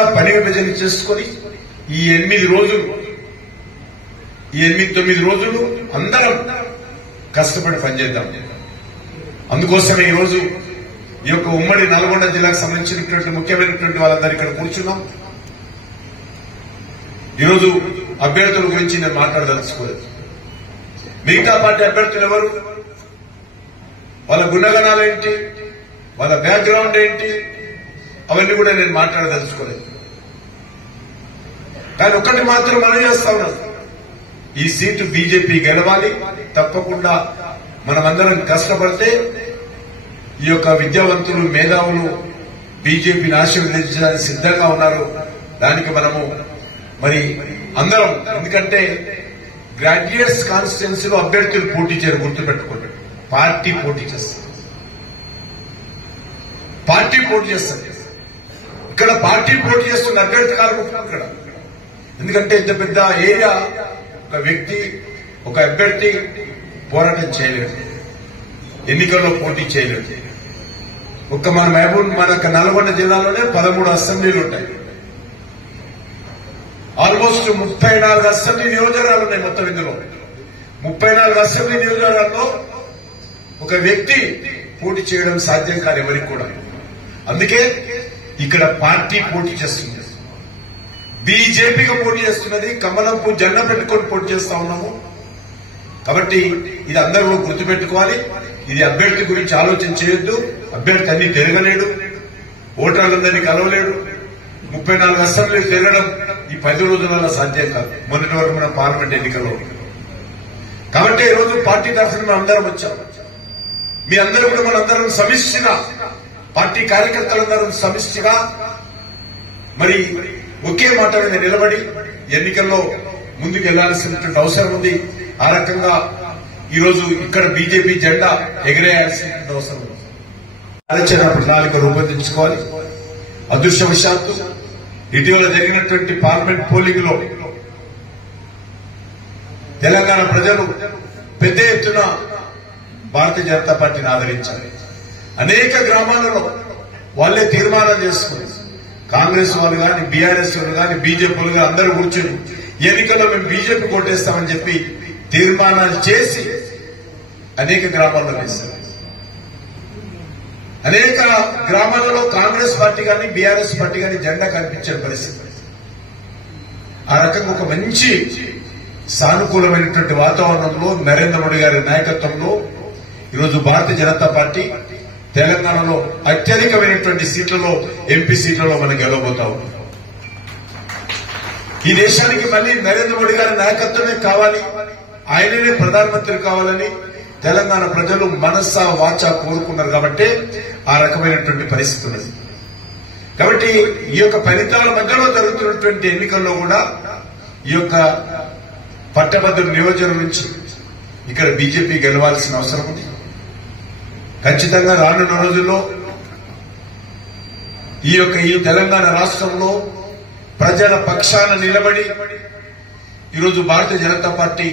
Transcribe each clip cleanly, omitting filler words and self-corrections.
కూడా పని విభజన చేసుకొని ఈ 8 రోజులు ఈ 8-9 రోజులు అందరం కష్టపడి పనిచేద్దాం. అందుకోసమే ఈ రోజు ఈ యొక్క ఉమ్మడి నల్గొండ జిల్లాకు సంబంధించినటువంటి ముఖ్యమైనటువంటి వాళ్ళందరూ ఇక్కడ కూర్చున్నాం. ఈరోజు అభ్యర్థుల గురించి నేను మాట్లాడదలుచుకోలేదు. మిగతా పార్టీ అభ్యర్థులు ఎవరు, వాళ్ళ గుణగణాలు ఏంటి, వాళ్ళ బ్యాక్గ్రౌండ్ ఏంటి, అవన్నీ కూడా నేను మాట్లాడదలుచుకోలేదు. కానీ ఒక్కటి మాత్రం మనం చేస్తా ఉన్నాం, ఈ సీటు బీజేపీ గెలవాలి. తప్పకుండా మనమందరం కష్టపడితే ఈ యొక్క విద్యావంతులు మేధావులు బీజేపీని ఆశీర్వదించడానికి సిద్ధంగా ఉన్నారు. దానికి మనము మరి అందరం, ఎందుకంటే గ్రాడ్యుయేట్స్ కాన్స్టిట్యున్సీలో అభ్యర్థులు పోటీ చేయరు, గుర్తుపెట్టుకోండి. పార్టీ పోటీ చేస్తారు, పార్టీ పోటీ చేస్తారు. ఇక్కడ పార్టీ పోటీ చేస్తున్న అభ్యర్థి కాదు ఇక్కడ. ఎందుకంటే ఇంత పెద్ద ఏరియా ఒక వ్యక్తి, ఒక అభ్యర్థి పోరాటం చేయలేదు, ఎన్నికల్లో పోటీ చేయలేదు. ఒక్క మన నల్గొండ జిల్లాలోనే 13 అసెంబ్లీలు ఉంటాయి. ఆల్మోస్ట్ 34 అసెంబ్లీ నియోజకవర్గాలు ఉన్నాయి మొత్తం. ఇందులో 34 అసెంబ్లీ నియోజకవర్గాల్లో ఒక వ్యక్తి పోటీ చేయడం సాధ్యం కాదు ఎవరికి కూడా. అందుకే ఇక్కడ పార్టీ పోటీ చేస్తుంది, బీజేపీగా పోటీ చేస్తున్నది. కమలంపు జెండా పెట్టుకొని పోటీ చేస్తా ఉన్నాము. కాబట్టి ఇది అందరూ గుర్తుపెట్టుకోవాలి. ఇది అభ్యర్థి గురించి ఆలోచన చేయొద్దు. అభ్యర్థి అన్ని తిరగలేడు, ఓటర్లందరినీ కలవలేడు. 34 అసెంబ్లీలు తిరగడం ఈ 10 రోజులలో సాధ్యం కాదు, మొన్నటి వరకు మన పార్లమెంట్ ఎన్నికల్లో. కాబట్టి ఈ రోజు పార్టీ తరఫున మేము అందరం వచ్చాం. మీ అందరూ కూడా మనందరం సమిష్టిగా, పార్టీ కార్యకర్తలందరం సమిష్టిగా మరి ఒకే మాట మీద నిలబడి ఎన్నికల్లో ముందుకు వెళ్లాల్సినటువంటి అవసరం ఉంది. ఆ రకంగా ఈరోజు ఇక్కడ బీజేపీ జెండా ఎగరేయాల్సినటువంటి అవసరం ఉంది. ఆలోచన ప్రణాళిక రూపొందించుకోవాలి. అదృష్టవశాత్తు ఇటీవల జరిగినటువంటి పార్లమెంట్ పోలింగ్ లో తెలంగాణ ప్రజలు పెద్ద ఎత్తున భారతీయ జనతా పార్టీని ఆదరించారు. అనేక గ్రామాలలో వాళ్లే తీర్మానం చేసుకుని, కాంగ్రెస్ వాళ్ళు కానీ, బీఆర్ఎస్ వాళ్ళు కానీ, బీజేపీ వాళ్ళు కానీ అందరూ కూర్చొని ఎన్నికల్లో మేము బీజేపీ కొట్టేస్తామని చెప్పి తీర్మానాలు చేసి అనేక గ్రామాల్లో వేశారు. అనేక గ్రామాలలో కాంగ్రెస్ పార్టీ కానీ, బీఆర్ఎస్ పార్టీ కానీ జెండా కనిపించే పరిస్థితి. ఆ రకంగా ఒక మంచి సానుకూలమైనటువంటి వాతావరణంలో నరేంద్ర మోడీ గారి నాయకత్వంలో ఈరోజు భారతీయ జనతా పార్టీ తెలంగాణలో అత్యధికమైనటువంటి సీట్లలో, ఎంపీ సీట్లలో మనం గెలవబోతా ఉన్నాం. ఈ దేశానికి మళ్లీ నరేంద్ర మోడీ గారి నాయకత్వమే కావాలి, ఆయననే ప్రధానమంత్రి కావాలని తెలంగాణ ప్రజలు మనసా వాచా కోరుకున్నారు. కాబట్టి ఆ రకమైనటువంటి పరిస్థితి ఉన్నది. కాబట్టి ఈ యొక్క ఫలితాల మధ్యలో జరుగుతున్నటువంటి ఎన్నికల్లో కూడా ఈ యొక్క పట్టభద్రుల నియోజకవర్గం నుంచి ఇక్కడ బీజేపీ గెలవాల్సిన అవసరం ఉంది. ఖచ్చితంగా రానున్న రోజుల్లో ఈ తెలంగాణ రాష్ట్రంలో ప్రజల పక్షాన నిలబడి ఈరోజు భారతీయ జనతా పార్టీ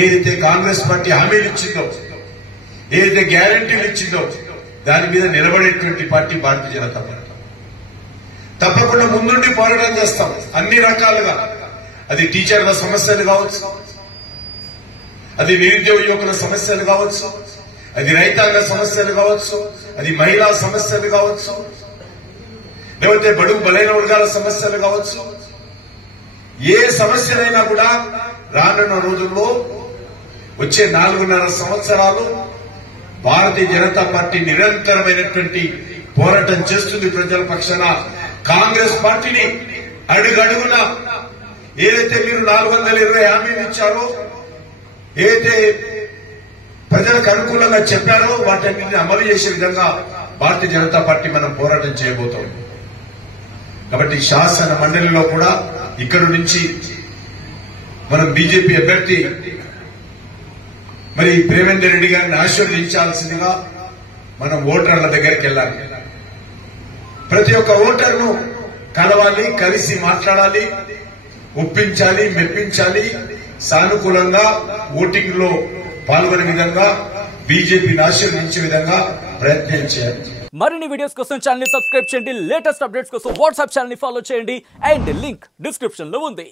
ఏదైతే కాంగ్రెస్ పార్టీ హామీలు ఇచ్చిందో, ఏదైతే గ్యారంటీలు ఇచ్చిందో దాని మీద నిలబడేటువంటి పార్టీ భారతీయ జనతా పార్టీ. తప్పకుండా ముందుండి పోరాటం చేస్తాం అన్ని రకాలుగా. అది టీచర్ల సమస్యలు కావచ్చు, అది నిరుద్యోగ యువకుల సమస్యలు కావచ్చు, అది రైతాంగ సమస్యలు కావచ్చు, అది మహిళా సమస్యలు కావచ్చు, లేకపోతే బడుగు బలైన వర్గాల సమస్యలు కావచ్చు. ఏ సమస్యలైనా కూడా రానున్న రోజుల్లో వచ్చే 4.5 సంవత్సరాలు భారతీయ జనతా పార్టీ నిరంతరమైనటువంటి పోరాటం చేస్తుంది ప్రజల పక్షాన. కాంగ్రెస్ పార్టీని అడుగడుగున ఏదైతే మీరు 420 హామీలు ఇచ్చారో, ఏదైతే ప్రజలకు అనుకూలంగా చెప్పారో వాటన్నింటినీ అమలు చేసే విధంగా భారతీయ జనతా పార్టీ మనం పోరాటం చేయబోతోంది. కాబట్టి శాసన మండలిలో కూడా ఇక్కడి నుంచి మనం బీజేపీ అభ్యర్థి మరి రేవంత్ రెడ్డి గారిని ఆశీర్వదించాల్సిందిగా మనం ఓటర్ల దగ్గరికి వెళ్ళాలి. ప్రతి ఒక్క ఓటర్ను కలవాలి, కలిసి మాట్లాడాలి, ఒప్పించాలి, మెప్పించాలి, సానుకూలంగా ఓటింగ్ లో పాల్గొనే విధంగా బీజేపీని ఆశీర్వదించే విధంగా ప్రయత్నం చేయాలి. మరిన్ని వీడియోస్ కోసం ఛానల్ ని సబ్స్క్రైబ్ చేయండి. లేటెస్ట్ అప్డేట్స్ కోసం వాట్సాప్ ఛానల్ ని ఫాలో చేయండి. అండ్ లింక్ డిస్క్రిప్షన్ లో ఉంది.